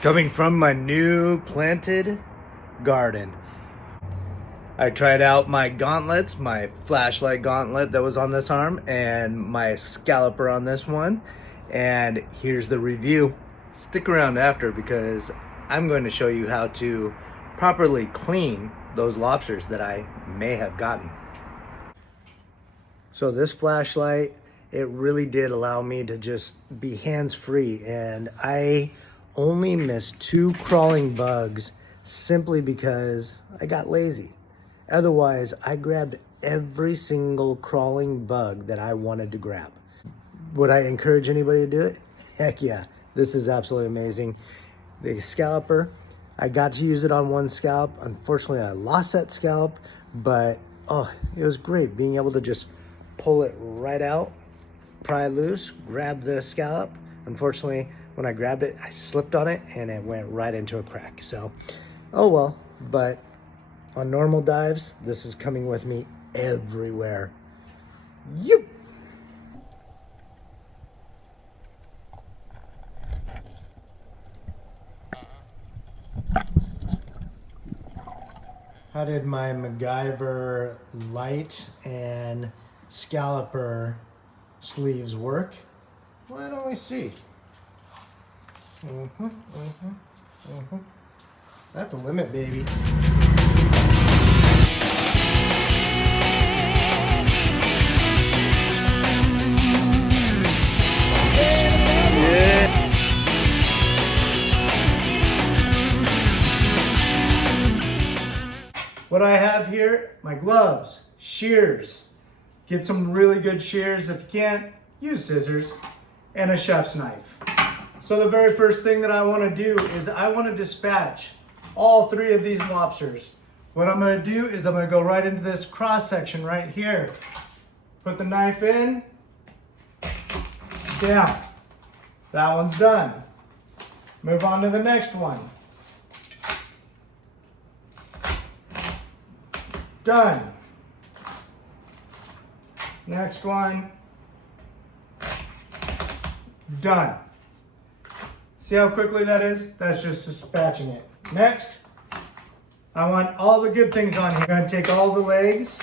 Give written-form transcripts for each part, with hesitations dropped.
Coming from my new planted garden. I tried out my gauntlets, my flashlight gauntlet that was on this arm, and my Escalloper on this one. And here's the review. Stick around after because I'm going to show you how to properly clean those lobsters that I may have gotten. So this flashlight, it really did allow me to just be hands-free, and I only missed 2 crawling bugs simply because I got lazy. Otherwise, I grabbed every single crawling bug that I wanted to grab. Would I encourage anybody to do it? Heck yeah, this is absolutely amazing. The Escalloper, I got to use it on one scalp. Unfortunately, I lost that scalp, but oh, it was great being able to just pull it right out, pry loose, grab the scallop. Unfortunately, when I grabbed it, I slipped on it and it went right into a crack. So, oh well, but on normal dives, this is coming with me everywhere. Yep. How did my MacGyver light and Escalloper sleeves work? Why don't we see? That's a limit, baby. What I have here, my gloves, shears. Get some really good shears. If you can't, use scissors, and a chef's knife. So the very first thing that I want to do is I want to dispatch all 3 of these lobsters. What I'm going to do is I'm going to go right into this cross section right here. Put the knife in, down. That one's done. Move on to the next one. Done. Next one. Done. See how quickly that is? That's just dispatching it. Next, I want all the good things on here. I'm going to take all the legs.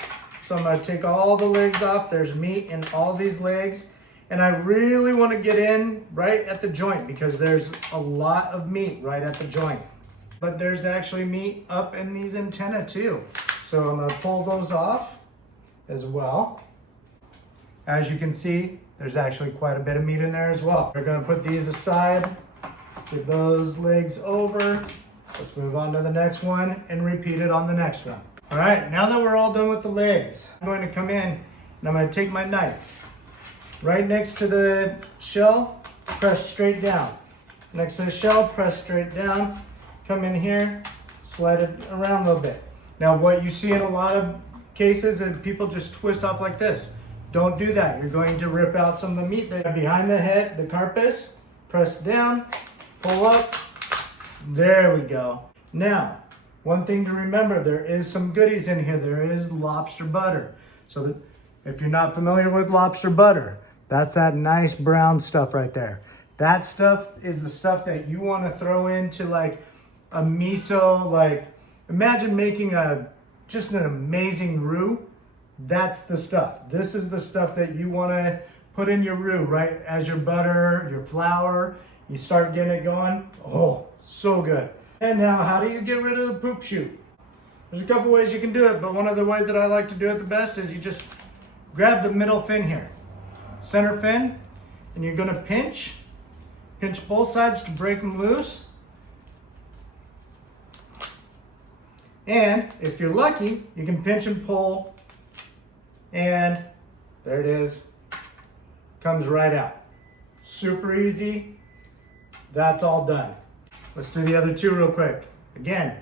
So I'm going to take all the legs off. There's meat in all these legs. And I really want to get in right at the joint because there's a lot of meat right at the joint. But there's actually meat up in these antennae too. So I'm going to pull those off as well. As you can see, there's actually quite a bit of meat in there as well. We're going to put these aside, get those legs over. Let's move on to the next one and repeat it on the next one. All right, now that we're all done with the legs, I'm going to come in and I'm going to take my knife. Right next to the shell, press straight down. Next to the shell, press straight down. Come in here, slide it around a little bit. Now what you see in a lot of cases is people just twist off like this. Don't do that. You're going to rip out some of the meat that behind the head, the carpus. Press down, pull up. There we go. Now, one thing to remember, there is some goodies in here. There is lobster butter. So that if you're not familiar with lobster butter, that's that nice brown stuff right there. That stuff is the stuff that you want to throw into like a miso, like imagine making just an amazing roux. That's the stuff. This is the stuff that you want to put in your roux, right? As your butter, your flour, you start getting it going. Oh, so good. And now, how do you get rid of the poop chute? There's a couple ways you can do it, but one of the ways that I like to do it the best is you just grab the middle fin here, center fin, and you're going to pinch both sides to break them loose. And if you're lucky, you can pinch and pull, and there it is. Comes right out. Super easy. That's all done. Let's do the other 2 real quick. Again,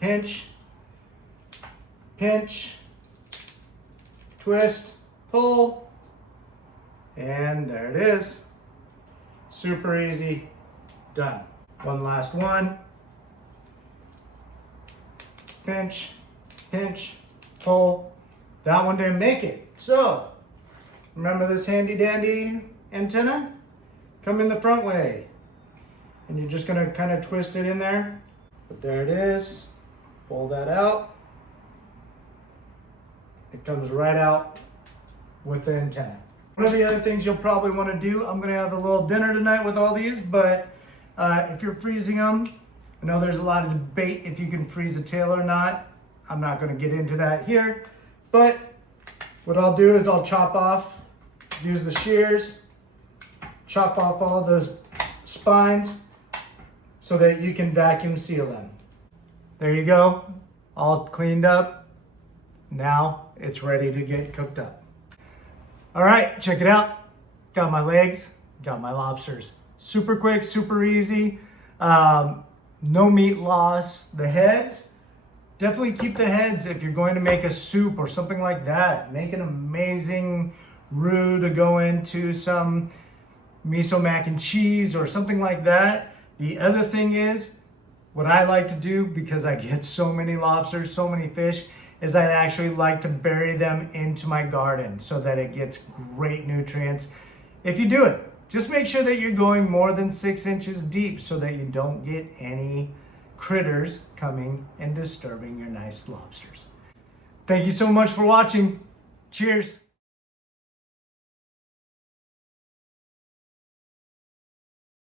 pinch, twist, pull, and there it is. Super easy. Done. One last one. Pinch, pull. That one didn't make it. So, remember this handy dandy antenna? Come in the front way. and you're just gonna kind of twist it in there. But there it is. Pull that out. It comes right out with the antenna. One of the other things you'll probably want to do, I'm going to have a little dinner tonight with all these, but if you're freezing them, I know there's a lot of debate if you can freeze a tail or not. I'm not going to get into that here, but what I'll do is I'll chop off, use the shears, chop off all those spines so that you can vacuum seal them. There you go, all cleaned up. Now it's ready to get cooked up. All right, check it out. Got my legs, got my lobsters. Super quick, super easy. No meat loss. The heads, definitely keep the heads if you're going to make a soup or something like that. Make an amazing roux to go into some miso mac and cheese or something like that. The other thing is, what I like to do, because I get so many lobsters, so many fish, is I actually like to bury them into my garden so that it gets great nutrients. If you do it, just make sure that you're going more than 6 inches deep so that you don't get any critters coming and disturbing your nice lobsters. Thank you so much for watching. Cheers.